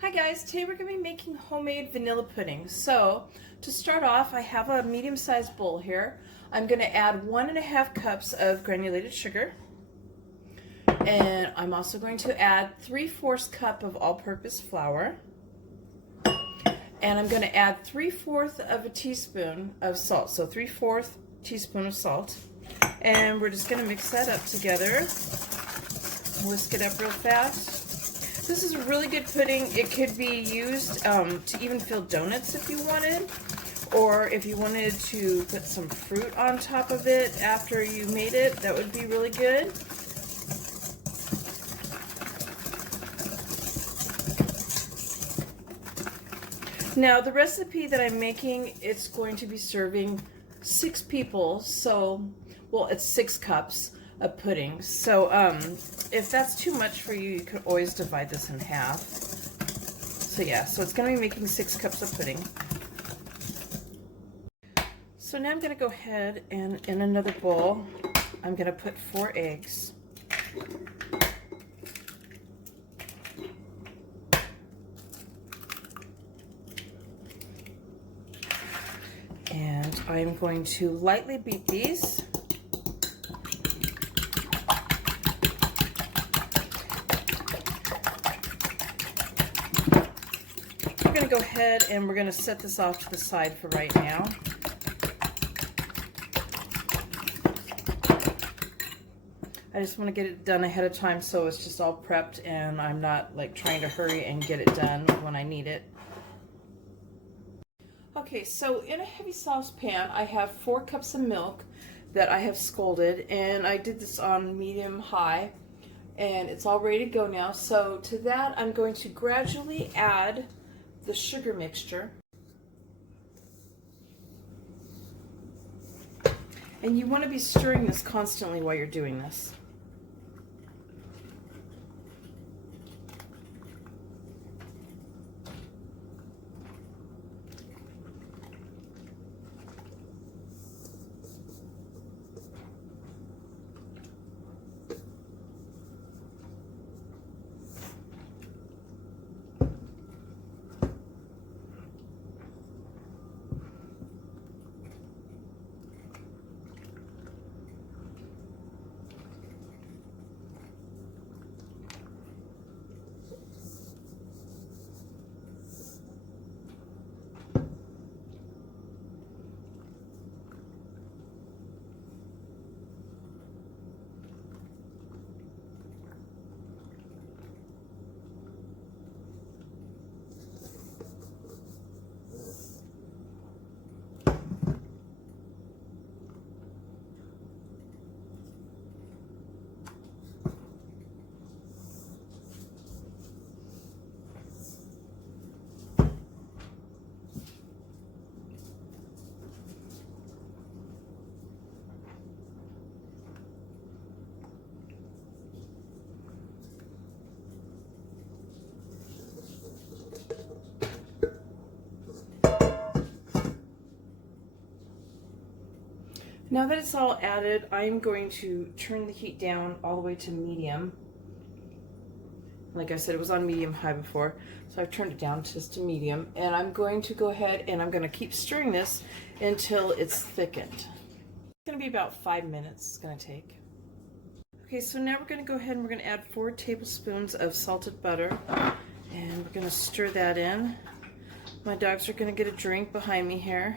Hi guys, today we're going to be making homemade vanilla pudding. So to start off, I have a medium-sized bowl here. I'm going to add 1.5 cups of granulated sugar. And I'm also going to add 3/4 cup of all-purpose flour. And I'm going to add 3/4 of a teaspoon of salt. So 3/4 teaspoon of salt. And we're just going to mix that up together. Whisk it up real fast. This is a really good pudding. It could be used to even fill donuts if you wanted, or if you wanted to put some fruit on top of it after you made it, that would be really good. Now the recipe that I'm making, it's going to be serving 6 people, so, well, it's 6 cups of pudding. So if that's too much for you, you could always divide this in half. So yeah, so it's going to be making 6 cups of pudding. So now I'm going to go ahead and in another bowl, I'm going to put 4 eggs. And I'm going to lightly beat these. We're going to go ahead and we're going to set this off to the side for right now. I just want to get it done ahead of time so it's just all prepped and I'm not like trying to hurry and get it done when I need it. Okay, so in a heavy saucepan I have 4 cups of milk that I have scalded, and I did this on medium-high, and it's all ready to go now. So to that I'm going to gradually add the sugar mixture. And you want to be stirring this constantly while you're doing this. Now that it's all added, I'm going to turn the heat down all the way to medium. Like I said, it was on medium-high before, so I've turned it down just to medium. And I'm going to go ahead and I'm going to keep stirring this until it's thickened. It's going to be about 5 minutes it's going to take. Okay, so now we're going to go ahead and we're going to add 4 tablespoons of salted butter. And we're going to stir that in. My dogs are going to get a drink behind me here.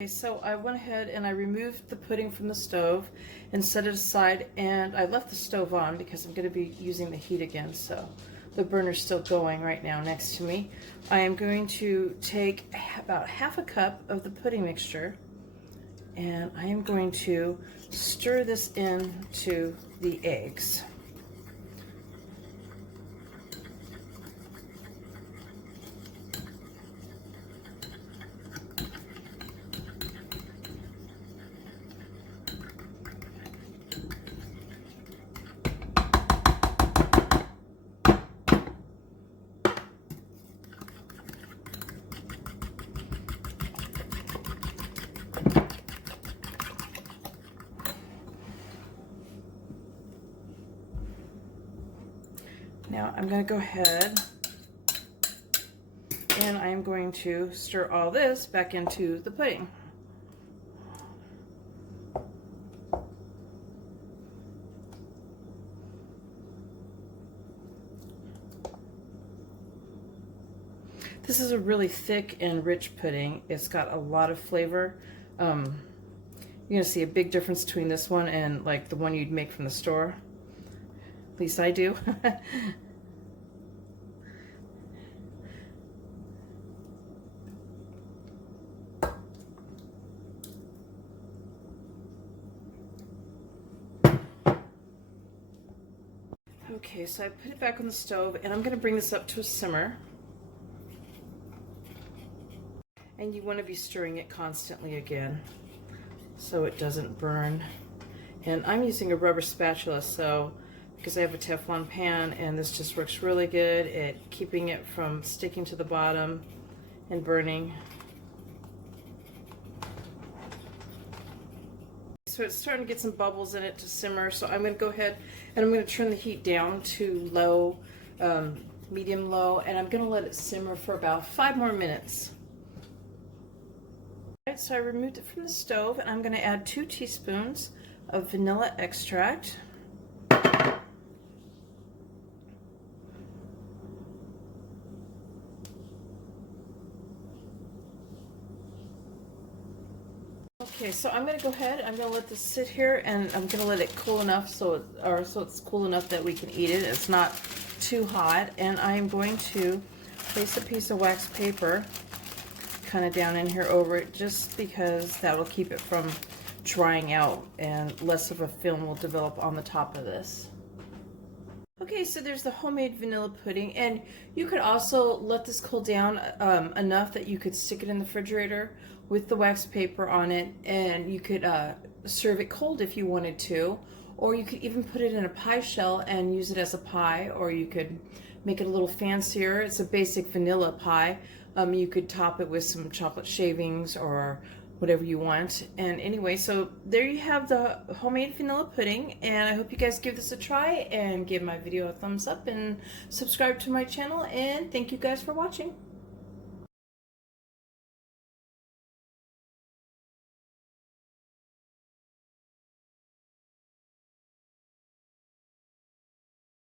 Okay, so I went ahead and I removed the pudding from the stove and set it aside, and I left the stove on because I'm going to be using the heat again, so the burner's still going right now next to me. I am going to take about 1/2 cup of the pudding mixture, and I am going to stir this into the eggs. Now I'm going to go ahead and I am going to stir all this back into the pudding. This is a really thick and rich pudding. It's got a lot of flavor. You're gonna see a big difference between this one and like the one you'd make from the store. At least I do. Okay, so I put it back on the stove and I'm gonna bring this up to a simmer. And you want to be stirring it constantly again so it doesn't burn. And I'm using a rubber spatula, so because I have a Teflon pan, and this just works really good at keeping it from sticking to the bottom and burning. So it's starting to get some bubbles in it to simmer, so I'm going to go ahead and I'm going to turn the heat down to low, medium low, and I'm going to let it simmer for about 5 more minutes. Alright, so I removed it from the stove and I'm going to add 2 teaspoons of vanilla extract. Okay, so I'm going to go ahead, I'm going to let this sit here and I'm going to let it cool enough so it's cool enough that we can eat it. It's not too hot, and I'm going to place a piece of wax paper kind of down in here over it, just because that will keep it from drying out and less of a film will develop on the top of this. Okay, so there's the homemade vanilla pudding, and you could also let this cool down enough that you could stick it in the refrigerator with the wax paper on it, and you could serve it cold if you wanted to, or you could even put it in a pie shell and use it as a pie, or you could make it a little fancier. It's a basic vanilla pie. You could top it with some chocolate shavings or whatever you want. And anyway, so there you have the homemade vanilla pudding, and I hope you guys give this a try and give my video a thumbs up and subscribe to my channel, and thank you guys for watching.